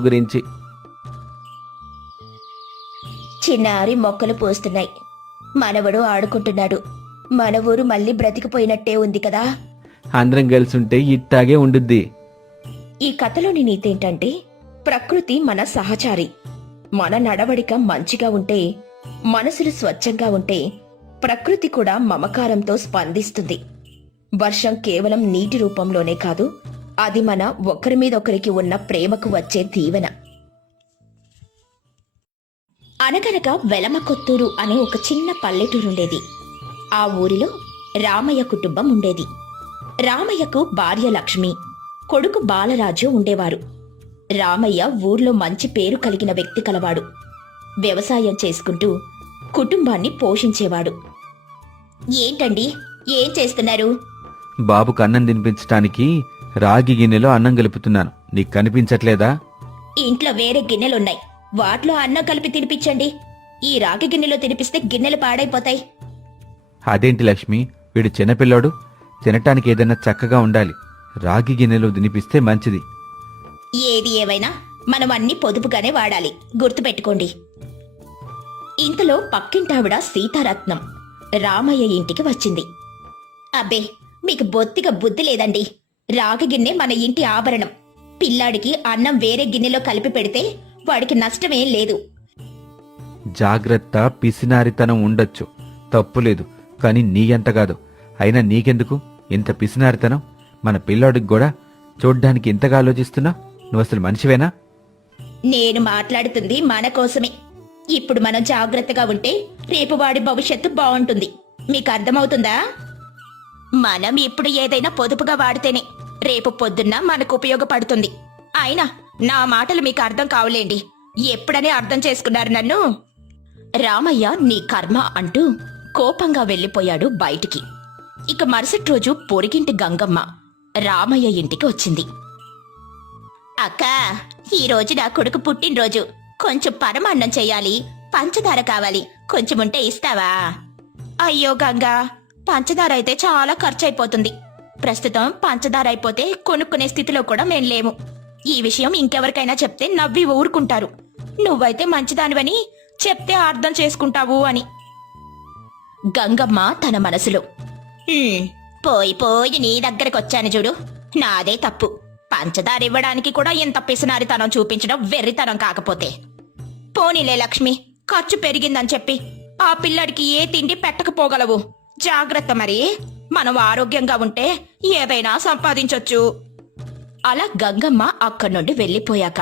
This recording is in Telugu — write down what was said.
గురించి. చిన్నారి మొక్కలు పూస్తున్నాయి. మనవడు ఆడుకుంటున్నాడు. మన ఊరు మళ్ళీ బ్రతికిపోయినట్టే ఉంది కదా. అందరం కలిసుంటే ఇట్టాగే ఉండుద్ది. ఈ కథలోని నీతేంటంటే, ప్రకృతి మన సహచారి. మన నడవడిక మంచిగా ఉంటే, మనసులు స్వచ్ఛంగా ఉంటే ప్రకృతి కూడా మమకారంతో స్పందిస్తుంది. వర్షం కేవలం నీటి రూపంలోనే కాదు, అది మన ఒకరి మీదొకరికి ఉన్న ప్రేమకు వచ్చే దీవెన. అనగనగా వెలమకొత్తూరు అనే ఒక చిన్న పల్లెటూరుండేది. ఆ ఊరిలో రామయ్య కుటుంబం ఉండేది. రామయ్యకు భార్య లక్ష్మి, కొడుకు బాలరాజు ఉండేవారు. రామయ్య ఊర్లో మంచి పేరు కలిగిన వ్యక్తి కలవాడు. వ్యవసాయం చేసుకుంటూ కుటుంబాన్ని పోషించేవాడు. ఏంటండి, ఏం చేస్తున్నారు? బాబుకు అన్నం తినిపించటానికి రాగి గిన్నెలో అన్నం కలుపుతున్నాను. నీకు కనిపించట్లేదా? ఇంట్లో వేరే గిన్నెలున్నాయి, వాటిలో అన్నం కలిపి తినిపించండి. ఈ రాగి గిన్నెలో తినిపిస్తే గిన్నెలు పాడైపోతాయి. అదేంటి లక్ష్మి, వీడు చిన్నపిల్లోడు, తినటానికి ఏదైనా చక్కగా ఉండాలి. రాగి గిన్నెలో తినిపిస్తే మంచిది. ఏది ఏవైనా మనం అన్ని పొదుపుగానే వాడాలి, గుర్తుపెట్టుకోండి. ఇంతలో పక్కింటావిడ సీతారత్నం రామయ్య ఇంటికి వచ్చింది. అబ్బే, మీకు బొత్తిగా బుద్ధి లేదండి. రాగి గిన్నె మన ఇంటి ఆభరణం. పిల్లాడికి అన్నం వేరే గిన్నెలో కలిపి పెడితే వాడికి నష్టమేం లేదు. జాగ్రత్త, పిసినారితనం ఉండొచ్చు, తప్పులేదు, కాని నీ అంత కాదు. అయినా నీకెందుకు ఇంత పిసినారితనం? మన పిల్లాడికి కూడా చూడ్డానికి ఇంతగా ఆలోచిస్తున్నా? నువ్వు అసలు మనిషివేనా? నేను మాట్లాడుతుంది మన కోసమే. ఇప్పుడు మనం జాగ్రత్తగా ఉంటే రేపు వాడి భవిష్యత్తు బాగుంటుంది. మీకు అర్థమవుతుందా? మనం ఇప్పుడు ఏదైనా పొదుపుగా వాడితేనే రేపు పొద్దున్న మనకు ఉపయోగపడుతుంది. అయినా నా మాటలు మీకు అర్థం కావులేండి. ఎప్పుడనే అర్థం చేసుకున్నారు నన్ను? రామయ్య నీ కర్మ అంటూ కోపంగా వెళ్లిపోయాడు బయటికి. ఇక మరుసటి రోజు పొరిగింటి గంగమ్మ రామయ్య ఇంటికి వచ్చింది. అక్కా, ఈరోజు నా కొడుకు పుట్టినరోజు. కొంచెం పరమాన్నం చెయ్యాలి, పంచదార కావాలి, కొంచెముంటే ఇస్తావా? అయ్యో గంగా, పంచదార అయితే చాలా ఖర్చయిపోతుంది. ప్రస్తుతం పంచదార అయిపోతే కొనుక్కునే స్థితిలో కూడా మేం లేము. ఈ విషయం ఇంకెవరికైనా చెప్తే నవ్వి ఊరుకుంటారు. నువ్వైతే మంచిదానివని చెప్తే అర్థం చేసుకుంటావు అని. గంగమ్మ తన మనసులో, పోయి పోయి నీ దగ్గరకొచ్చాను చూడు, నాదే తప్పు. పంచదార ఇవ్వడానికి కూడా ఇంత పిసినారితనం చూపించడం వెర్రితనం కాకపోతే. పోనీలే లక్ష్మి, ఖర్చు పెరిగిందని చెప్పి ఆ పిల్లడికి ఏ తిండి పెట్టకపోగలవు. జాగ్రత్త మరి. మనం ఆరోగ్యంగా ఉంటే ఏదైనా సంపాదించొచ్చు. అలా గంగమ్మ అక్కడి నుండి వెళ్లిపోయాక